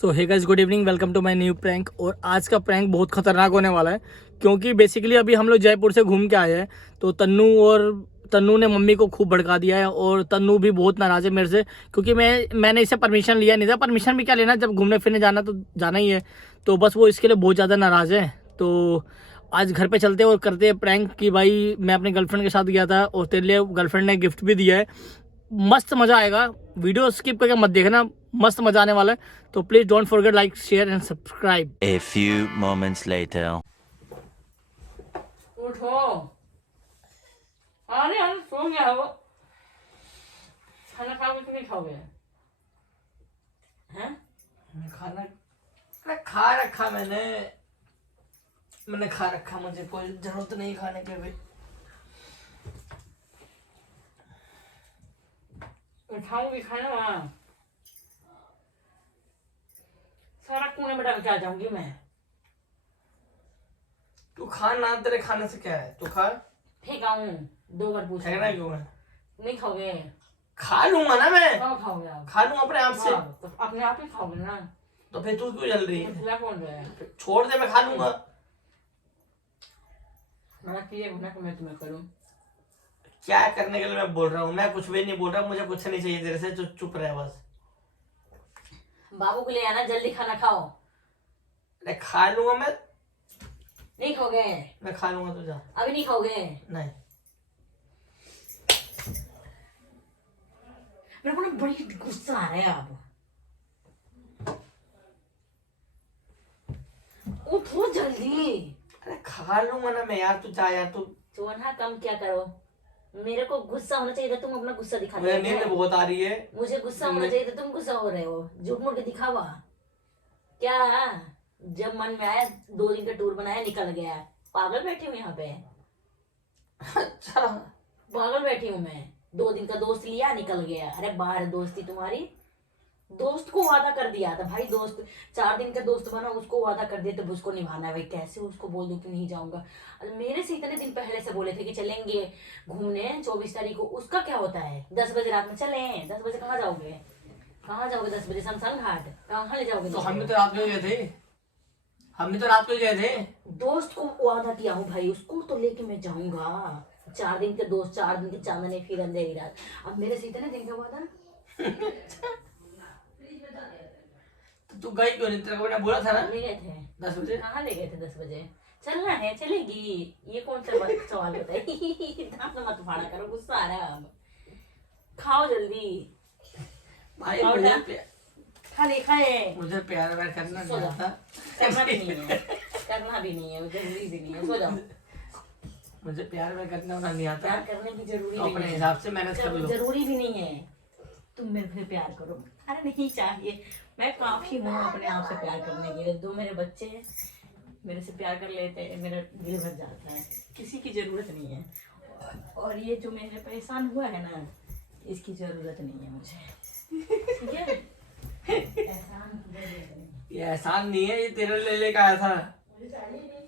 So hey guys, good evening, welcome to my new prank. और आज का prank बहुत खतरनाक होने वाला है क्योंकि बेसिकली अभी हम लोग जयपुर से घूम के आए हैं। तो तन्नू ने मम्मी को खूब भड़का दिया है और तन्नू भी बहुत नाराज़ है मेरे से क्योंकि मैंने इससे परमिशन लिया नहीं था। परमिशन भी क्या लेना, जब घूमने फिरने जाना तो जाना ही है। तो बस वो इसके लिए बहुत ज़्यादा नाराज़ है। तो आज घर पे चलते हैं और करते हैं प्रैंक कि भाई मैं अपने गर्लफ्रेंड के साथ गया था और तेरे लिए गर्लफ्रेंड ने गिफ्ट भी दिया है। मस्त मज़ा आएगा, वीडियो स्किप करके मत देखना, मस्त मज़ा आने वाला है। तो please don't forget like share and subscribe. A few moments later. उठो, अरे हम सो गया हो। खाना खाओगे कि नहीं खाओगे? हैं? खाना खा रखा मैंने खा रखा, मुझे कोई जरूरत नहीं खाने की भी। उठाऊंगी खाना वहाँ, सारा कूड़े में डाल के आ जाऊंगी मैं। तू खा ना, तेरे खाने से क्या है, तू खा। फेंकाऊं? 2 बार पूछा। फेंकना क्यों है? नहीं खाओगे? खा लूंगा ना मैं। कब खाओगे आप? खा लूंगा अपने आप से। तो अपने आप ही खाओगे ना। तो फिर तू क्यों जल रही है? खिला कौन रहा है? छोड़ दे, मैं खा लूंगा। मना किए ना कि मैं तुम्हें करूं। क्या करने के लिए मैं बोल रहा हूँ? मैं कुछ भी नहीं बोल रहा, मुझे कुछ नहीं चाहिए तेरे से, चुप रहे बस। बाबू को ले आना, जल्दी खाना खाओ। अरे खा लूंगा मैं। नहीं खाओगे? मैं खा लूंगा, तू जा। अभी नहीं खाओगे? नहीं। मेरे को ना बड़ी गुस्सा आ रहा है अब। उठो जल्दी। अरे खा लूंगा ना मैं यार, तू जा यार। तू सोना कम क्या करो, मेरे को गुस्सा होना चाहिए था, तुम अपना गुस्सा दिखा रहे हो। मुझे नींद बहुत आ रही है। मुझे गुस्सा होना चाहिए था, तुम गुस्सा हो रहे हो। झूठ मूठ के दिखावा क्या? जब मन में आया 2 दिन का टूर बनाया, निकल गया। पागल बैठी हूँ यहाँ पे। अच्छा, पागल बैठी हूँ मैं। 2 दिन का दोस्त लिया, निकल गया। अरे बाहर दोस्ती तुम्हारी, दोस्त को वादा कर दिया था भाई। दोस्त 4 दिन का दोस्त बना, उसको वादा कर दिया, तब उसको निभाना है भाई। कैसे उसको बोल दूं कि नहीं जाऊंगा? मेरे से इतने दिन पहले से बोले थे कि चलेंगे घूमने 24 तारीख को। उसका क्या होता है? 10 बजे रात में चले। 10 बजे कहाँ जाओगे? कहाँ जाओगे 10 बजे? शमशान घाट कहाँ ले जाओगे? तो हमने तो रात में गए थे, हमने तो रात में गए थे। दोस्त को वादा किया हूँ भाई, उसको तो लेके मैं जाऊंगा। 4 दिन के दोस्त, 4 दिन की चांदनी, फिर अंधेरी रात। अब मेरे से इतने दिन का वादा। तो तू गई क्यों नहीं? तेरे को मैंने बोला था ना। ले गए थे 10 बजे। कहाँ ले गए थे 10 बजे? चलना है, चलेगी। ये कौन सा सवाल होता है? दांत मत फाड़ा करो, गुस्सा आ रहा है अब। खाओ जल्दी भाई। खाली खाए। मुझे प्यार व्यार करना नहीं आता। करना भी नहीं है, करना भी नहीं है, जरूरी भी नहीं है। सो जाओ। मुझे प्यार व्यार करना नहीं आता। प्यार करने की जरूरी भी अपने हिसाब से मैनेज कर लो। जरूरी भी नहीं है तुम मेरे से प्यार करो। अरे नहीं चाहिए, मैं काफी हूँ अपने आप से प्यार करने के लिए। 2 मेरे बच्चे मेरे से प्यार कर लेते हैं, मेरा दिल भर जाता है। किसी की जरूरत नहीं है। और ये जो मेरे पे एहसान हुआ है ना, इसकी जरूरत नहीं है मुझे। ठीक है? एहसान की जरूरत नहीं। ये एहसान नहीं है, ये तेरे ले लेकर आया था। मुझे चाहिए नहीं है?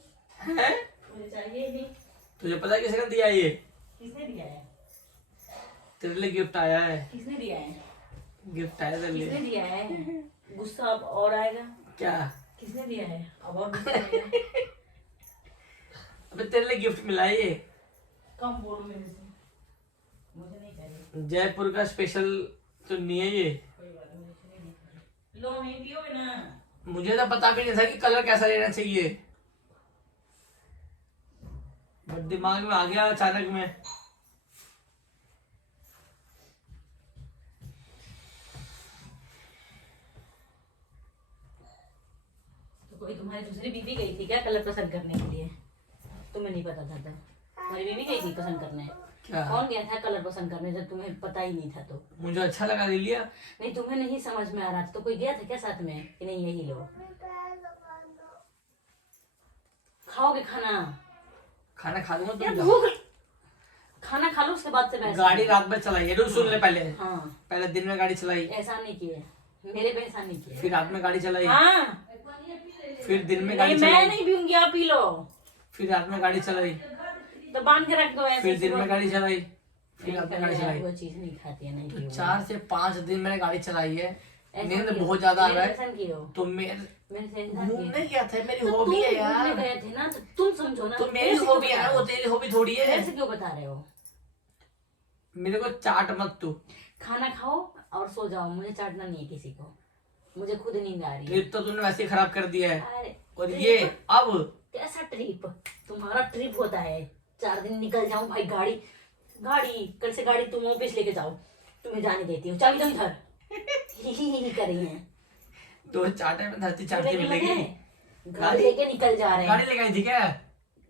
मुझे चाहिए नहीं। तुझे पता है किसने दिया? ये किसने दिया है? तेरे लिए गिफ्ट आया है। किसने दिया है? गिफ्ट आया तेरे लिए। किसने दिया है? गुस्सा अब और आएगा क्या? किसने दिया है? अब और गुस्सा आएगा। अबे तेरे लिए गिफ्ट मिला है ये। कम बोलो मेरे से, मुझे नहीं चाहिए। जयपुर का स्पेशल तो नहीं है ये। कोई बात नहीं, लो नहीं पियोगे ना। मुझे तो पता भी नहीं था कि कलर कैसा लेना चाहिए, बट दिमाग में आ गया अचानक में। कोई तुम्हारी दूसरी बीवी गई थी क्या कलर पसंद करने के लिए? तुम्हें नहीं पता था? तुम्हारी बीवी गई थी पसंद करने? क्या? कौन गया था कलर पसंद करने जब तुम्हें पता ही नहीं था? तो मुझे अच्छा लगा, ले लिया। नहीं, तुम्हें नहीं समझ में आ रहा था तो कोई गया था क्या साथ में कि नहीं यही लो? खाओगे खाना? खाना खा लूंगा तुम। खाना खा लो, उसके बाद से गाड़ी रात में चलाई है। सुन ले पहले। हाँ, पहले दिन में गाड़ी चलाई, ऐसा नहीं किए मेरे पे, ऐसा नहीं किया। फिर रात में गाड़ी चलाई। हाँ, फिर दिन में गाड़ी चलाई। मैं नहीं पीऊंगी, आप पी लो। फिर रात में गाड़ी चलाई तो बांध के रख दो ऐसे। फिर दिन में गाड़ी चलाई, फिर रात में गाड़ी चलाई। वो चीज नहीं खाती है, नहीं। तो 4 से 5 दिन मैंने गाड़ी चलाई है। नींद बहुत ज्यादा आ रहा है। तो मेरे घूमने गया था, मेरी हॉबी है यार। गए थे ना, तो तुम समझो ना। तो मेरी हॉबी है ना, वो तेरी हॉबी थोड़ी है। ऐसे क्यों बता रहे हो? मेरे को चाट मत तू। खाना खाओ और सो जाओ, मुझे चाटना नहीं है किसी को, मुझे खुद नींद आ रही है। ट्रिप तो तूने वैसे ही खराब कर दिया है। अरे और ये अब कैसा ट्रिप? तुम्हारा ट्रिप होता है 4 दिन निकल जाऊं भाई। गाड़ी कल से गाड़ी तुम ऑफिस लेके जाओ, तुम्हें जाने देती हूँ। चाबी तो इधर ही कर रही है। दो चाटे में धरती चाटती मिलेगी। गाड़ी लेके निकल जा रहे हैं। गाड़ी लेके आई थी क्या?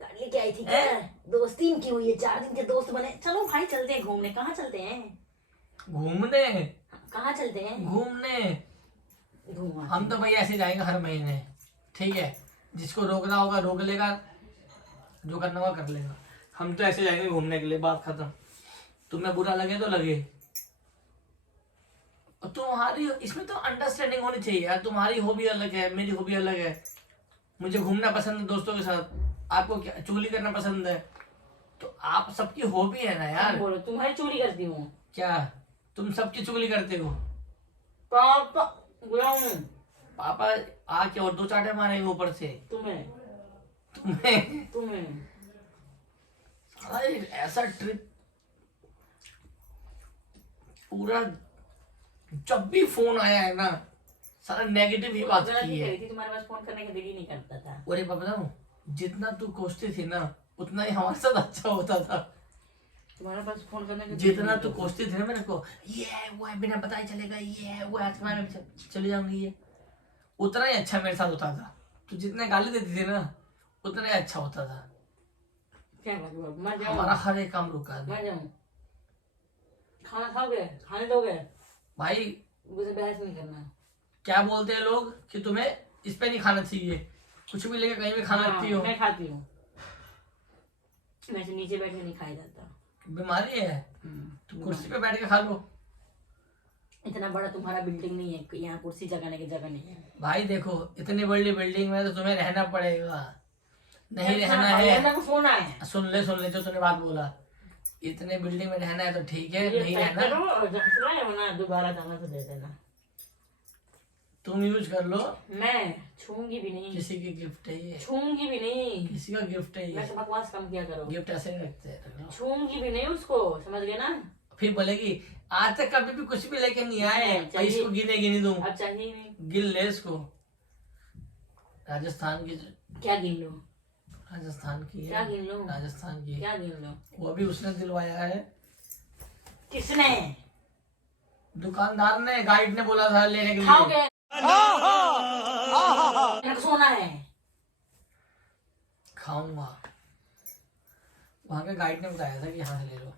गाड़ी लेके आई थी क्या? दोस्ती इनकी हुई है, 4 दिन के दोस्त बने। चलो भाई चलते हैं घूमने। कहाँ चलते हैं? घूमने? कहाँ चलते हैं? घूमने घूमने हम तो भाई ऐसे जाएंगे हर महीने, ठीक है? जिसको रोकना होगा रोक लेगा, जो करना होगा कर लेगा। हम तो ऐसे जाएंगे घूमने के लिए, बात खत्म। तुम्हें बुरा लगे तो लगे। और तुम्हारी इसमें तो अंडरस्टैंडिंग होनी चाहिए यार। तुम्हारी हॉबी अलग है, मेरी हॉबी अलग है। मुझे घूमना पसंद है दोस्तों के साथ, आपको क्या चुगली करना पसंद है। तो आप सबकी हॉबी है ना यार। बोलो तुम्हारी चोरी करती हूँ क्या तुम सबकी चुगली करते हो? पापा बुलाऊं? पापा आके और 2 चाटे मारेंगे ऊपर से तुम्हें तुम्हें। अरे ऐसा ट्रिप पूरा, जब भी फोन आया है ना सारा नेगेटिव ही बात की है। तुम्हारे पास फोन करने का दिल ही नहीं करता था। अरे बताऊं, जितना तू कोसती थी ना उतना ही हमारे साथ अच्छा होता था। तुम्हारे पास फोन करने का जितना तू कोसती थी ना मेरे को, ये है वो है, बिना बताए चलेगा, ये है वो है, तुम्हारे चले जाऊंगी, ये उतना ही अच्छा मेरे साथ होता था। तू जितने गाली देती थी ना उतना ही अच्छा होता था। क्या बात? हमारा हर एक काम रुका है। मैं जाऊं? खाना खाओगे? खाने दोगे? भाई मुझे बहस नहीं करना। क्या बोलते हैं लोग कि तुम्हें इस पे नहीं खाना चाहिए, कुछ भी लेके कहीं भी खाना लगती हो। मैं खाती हूँ, वैसे नीचे बैठ के नहीं खाया जाता। बीमारी है, तुम कुर्सी पे बैठ के खा लो। इतना बड़ा तुम्हारा बिल्डिंग नहीं है, यहाँ कुर्सी जगाने की जगह नहीं है। भाई देखो इतनी बड़ी बिल्डिंग में तो तुम्हें रहना पड़ेगा। नहीं रहना है, फोन आया, सुन ले जो तूने बात बोला। इतने बिल्डिंग में रहना है तो ठीक है, नहीं रहना दोबारा जाना तो दे देना। तुम यूज कर लो, मैं छूंगी भी नहीं। किसी की गिफ्ट है ये, छूंगी भी नहीं। किसी का गिफ्ट है ये। वैसे बकवास कम किया करो, गिफ्ट ऐसे नहीं रखते हैं। छूंगी भी नहीं उसको, समझ गए ना? फिर बोलेगी आज तक कभी भी कुछ भी लेके नहीं आए, इसको गिने दूं। अब चाहिए नहीं, गिन ले इसको। राजस्थान की, क्या गिन लो? राजस्थान की है, क्या गिन लो? राजस्थान की क्या गिन लो? वो भी उसने दिलवाया है। किसने? दुकानदार ने, गाइड ने बोला था लेने के लिए। खाओगे? सोना है, खाऊंगा। वहां के गाइड ने बताया था कि यहाँ से ले लो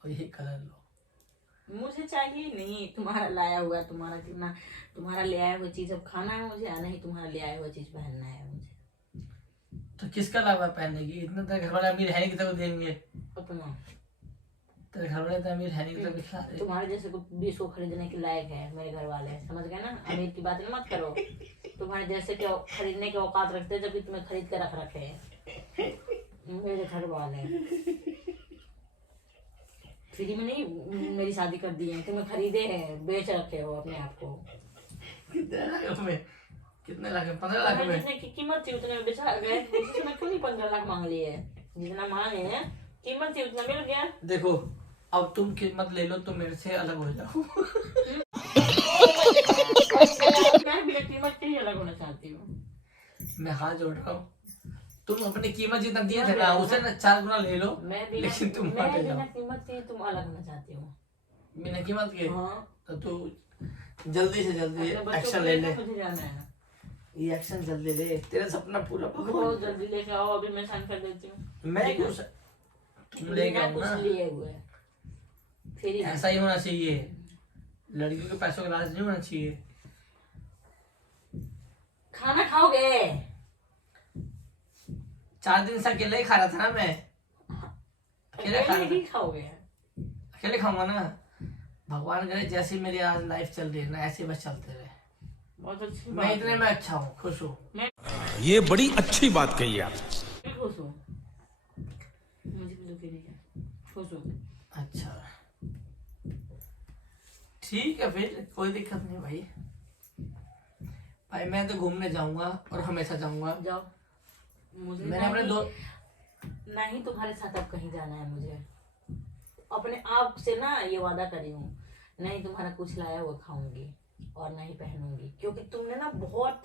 और यही कलर लो। मुझे चाहिए नहीं तुम्हारा लाया हुआ, तुम्हारा ले आया हुआ चीज अब खाना है मुझे, या नहीं तुम्हारा ले आया हुआ चीज पहनना है मुझे। तो किसका लावा पहनने की? इतना तेरे घर वाले अमीर है नहीं कि तेरे को देंगे। अपना तेरे घर वाले तो अमीर है नहीं कि तेरे को खिला दे। तुम्हारे जैसे को 20 को खरीदने के लायक है मेरे घर वाले, समझ गए ना? अमीर की बात मत करो। तुम्हारे जैसे क्या खरीदने के औकात रखते हैं जबकि तुम्हें खरीद के रख रखे हैं मेरे घर वाले। फ्री में नहीं मेरी शादी कर दी है, तुम्हें खरीदे हैं, बेच रखे हो अपने आप को। कितने लाख में? 15 लाख में? जितने की कीमत थी उतने में बेचा गए, उसमें क्यों नहीं 15 लाख मांग लिए? जितना मांगे हैं कीमत थी उतना मिल गया। देखो अब तुम कीमत ले लो तो मेरे से अलग हो जाओ। मैं भी कीमत से ही अलग होना चाहती हूँ। मैं हाथ जोड़ रहा हूँ, तुम अपनी कीमत जितना दिए थे ना उसे ना 4 गुना ले लो, लेकिन तुम हट जाओ। कीमत से तुम अलग होना चाहती हो, बिना कीमत के। हाँ। तो तू जल्दी से जल्दी एक्शन ले ले। मुझे जाना है, ये एक्शन जल्दी ले, तेरा सपना पूरा बहुत जल्दी लेके आओ। अभी मैं साइन कर देती हूँ। मैं क्यों? तुम लेके आओ ना, लिए हुए फिर ऐसा ही होना चाहिए। लड़कियों के पैसों का लालच नहीं होना चाहिए। खाना खाओगे? 4 दिन से अकेले ही खा रहा था ना मैं, अकेले खा रहा था। खाओगे? अकेले खाऊंगा ना। भगवान करे जैसी मेरी आज लाइफ चल रही है ना ऐसे बस चलते रहे। बहुत अच्छी मैं इतने में अच्छा हूँ, खुश हूँ। ये बड़ी अच्छी बात कही आप। खुश हूँ, मुझे भी दुखी नहीं है, खुश हूँ। अच्छा ठीक है फिर, कोई दिक्कत नहीं भाई। भाई मैं तो घूमने जाऊंगा और हमेशा जाऊंगा। जाओ। मुझे मैंने अपने दो नहीं तुम्हारे साथ अब कहीं जाना है मुझे। अपने आप से ना ये वादा करी हूँ, नहीं तुम्हारा कुछ लाया हुआ खाऊंगी और नहीं पहनूंगी, क्योंकि तुमने ना बहुत,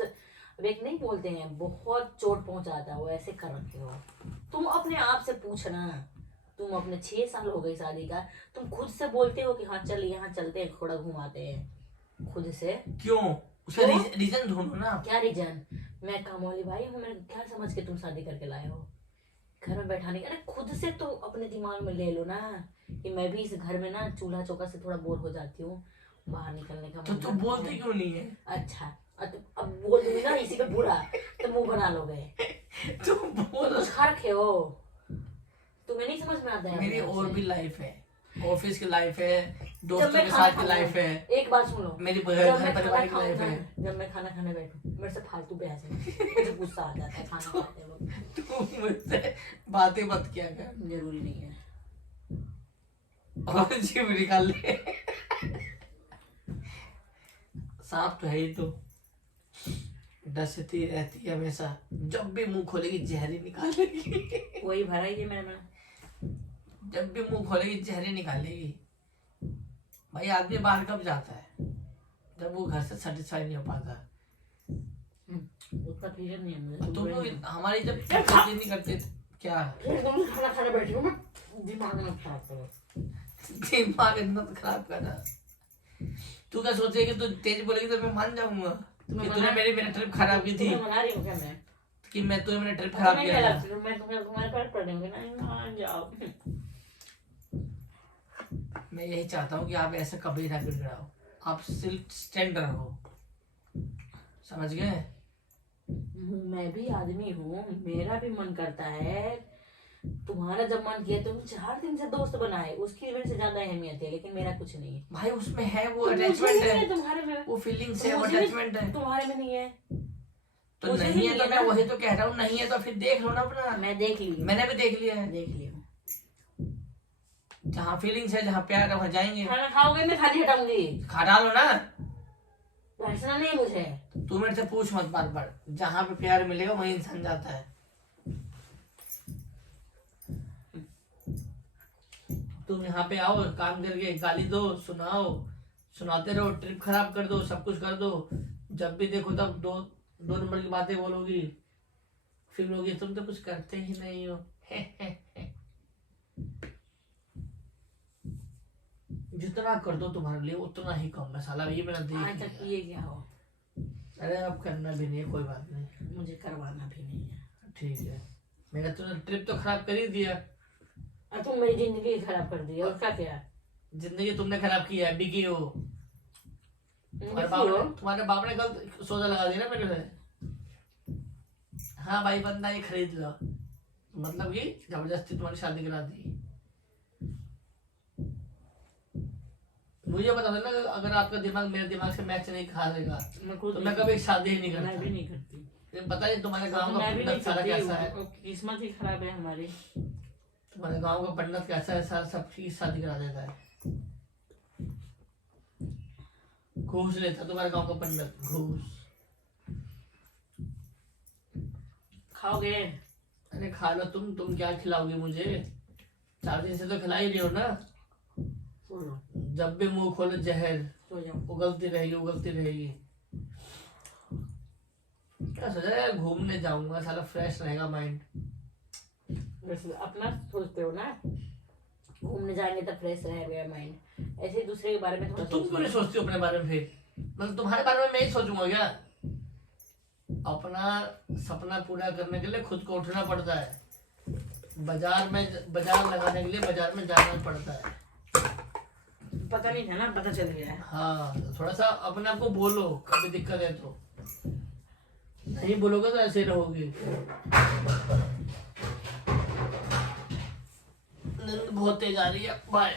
एक नहीं बोलते हैं बहुत चोट पहुंचाता है वो, ऐसे कर रखे हो। तुम अपने आप से पूछना, तुम अपने 6 साल हो गई शादी का, तुम खुद से बोलते हो कि हाँ चल यहाँ चलते हैं, थोड़ा घुमाते हैं, खुद से। क्यों? उसका रीजन ढूंढो ना। क्या रीजन? मैं काम वाली भाई हूँ, मैं क्या समझ के तुम शादी करके लाए हो घर में बैठाने? अरे खुद से तो अपने दिमाग में ले लो ना कि मैं भी इस घर में ना चूल्हा चौका से थोड़ा बोर हो जाती हूँ, बाहर निकलने का तो मन तू करता बोलते है। क्यों नहीं है? अच्छा अब बोल दूंगी ना इसी पे बुरा, तो मुंह बना लोगे। तू बोल। कुछ खा रखे हो, तुम्हें नहीं समझ में आता है? मेरी अपने आप और से। भी लाइफ है, ऑफिस की लाइफ है, जब दोस्तों मैं के खाना साथ की खाऊं- लाइफ है, एक बात सुनो, मेरी जब घर मैं परिवार की खाना लाइफ खाऊं है। ना, जब मैं खाना खाने बैठूं मेरे से फालतू बहस है, मुझे गुस्सा आ जाता है खाना खाते वक्त। तू मुझसे बातें मत किया कर जरूरी नहीं है। और जीव निकाल ले। सांप तो है ही, तो डसती रहती है हमेशा, जब भी मुंह खोलेगी जहरी निकालेगी। वही भरा ही है मैंने। जब भी मुंह खोलेगी जहरी निकालेगी। भाई आदमी बाहर कब जाता है? जब वो घर से सेटिस्फाई नहीं हो पाता। उसका रीजन नहीं है मुझे। तुम लोग हमारी जब इज्जत नहीं करते क्या? एकदम से खाना खाने बैठी हूँ मैं, दिमाग में खराब करो। दिमाग इतना तो खराब कर रहा। तू क्या सोचे कि तू तेज बोलेगी तो मैं मान जाऊंगा कि तूने मेरी ट्रिप खराब की थी, तुम्हें मना रही हूँ क्या मैं? कि मैं तूने मेरा ट्रिप खराब तुम्हें किया क्या था। लगता है मैं तुम्हारे पैर पड़ दूंगी ना? मान जाओ। मैं यही चाहता हूँ कि आप ऐसे कभी ना गिड़गिड़ाओ, आप सिर्फ स्टैंड रहो, समझ गए? मैं भी आदमी हूँ, मेरा भी मन करता है। तुम्हारा जब मन किया तुम 4 दिन से दोस्त बनाए, उसकी मेरे से ज्यादा अहमियत है, लेकिन मेरा कुछ नहीं है। भाई उसमें है वो मुझे अटैचमेंट नहीं है, तुम्हारे में, वो फीलिंग्स है, वो मुझे अटैचमेंट है। तुम्हारे में नहीं है। तो मुझे नहीं भी है तो नहीं मैं है ना। वही तो कह रहा हूँ, नहीं है तो फिर देख लो ना अपना। मैं देख ली हूँ, मैंने भी देख लिया है। देख ली हूँ। जहाँ फीलिंग्स है, जहाँ प्यार है, वहाँ जाएंगे। खाना खाओगे मैं खाली हटाऊंगी, खा डालो ना। बैठना नहीं मुझे। तू मेरे से पूछ मत बार बार, जहाँ पे प्यार मिलेगा वहीं इंसान जाता है। तुम यहाँ पे आओ, काम करके गाली दो, सुनाओ, सुनाते रहो, ट्रिप खराब कर दो, सब कुछ कर दो। जब भी देखो तब दो नंबर की बातें बोलोगी, फिर लोगी तुम तो कुछ करते ही नहीं हो। जितना कर दो तुम्हारे लिए उतना ही कम है साला, ये मैंने देख आज तक लिया। ये क्या हो, अरे अब करना भी नहीं है, कोई बात नहीं, मुझे करवाना भी नहीं है। ठीक है। मेरा तूने ट्रिप तो खराब कर ही दिया, और तुम मेरी जिंदगी खराब कर दी, और क्या क्या? जिंदगी तुमने खराब की है, बिकी हो। तुम्हारे बाप ने गलत सौदा लगा दिया ना मेरे से। हाँ भाई बंदा ये खरीद लो, मतलब कि जबरदस्ती तुम्हारी शादी करा दी। मुझे बता देना अगर आपका दिमाग मेरे दिमाग से मैच नहीं खा देगा तो मैं कभी शादी ही नहीं करता। मैं भी नहीं करती। पता है तुम्हारे गांव का मैं भी नहीं पंडित सारा कैसा है, करती, किस्मत ही खराब है हमारी। तुम्हारे गांव का पंडित कैसा है, सारा सबकी शादी करा देता है। घूस लेता है तुम्हारे गांव का पंडित, घूस। खाओगे? अरे खा लो तुम क्या खिलाओगे मुझे? 4 दिन से तो खिला ही रही हो ना। सो जाओ, जब भी मुंह खोलो जहर सो जाओ। उगलती रहेगी, उगलती रहेगी। क्या सोचा यार, घूमने जाऊंगा साला, फ्रेश रहेगा माइंड। वैसे अपना सोचते हो ना, घूमने जाएंगे तो फ्रेश रहेगा माइंड, ऐसे दूसरे के बारे में तो थोड़ा तुम क्यों नहीं सोचती हो अपने बारे में? फिर मतलब तुम्हारे बारे में मैं ही सोचूंगा क्या? अपना सपना पूरा करने के लिए खुद को उठना पड़ता है, बाजार लगाने के लिए बाजार में जाना पड़ता है। पता नहीं था ना, पता चल गया है। हाँ थोड़ा सा अपने आप को बोलो, कभी दिक्कत है तो। नहीं बोलोगे तो ऐसे ही रहोगे। नींद बहुत तेज आ रही है, बाय।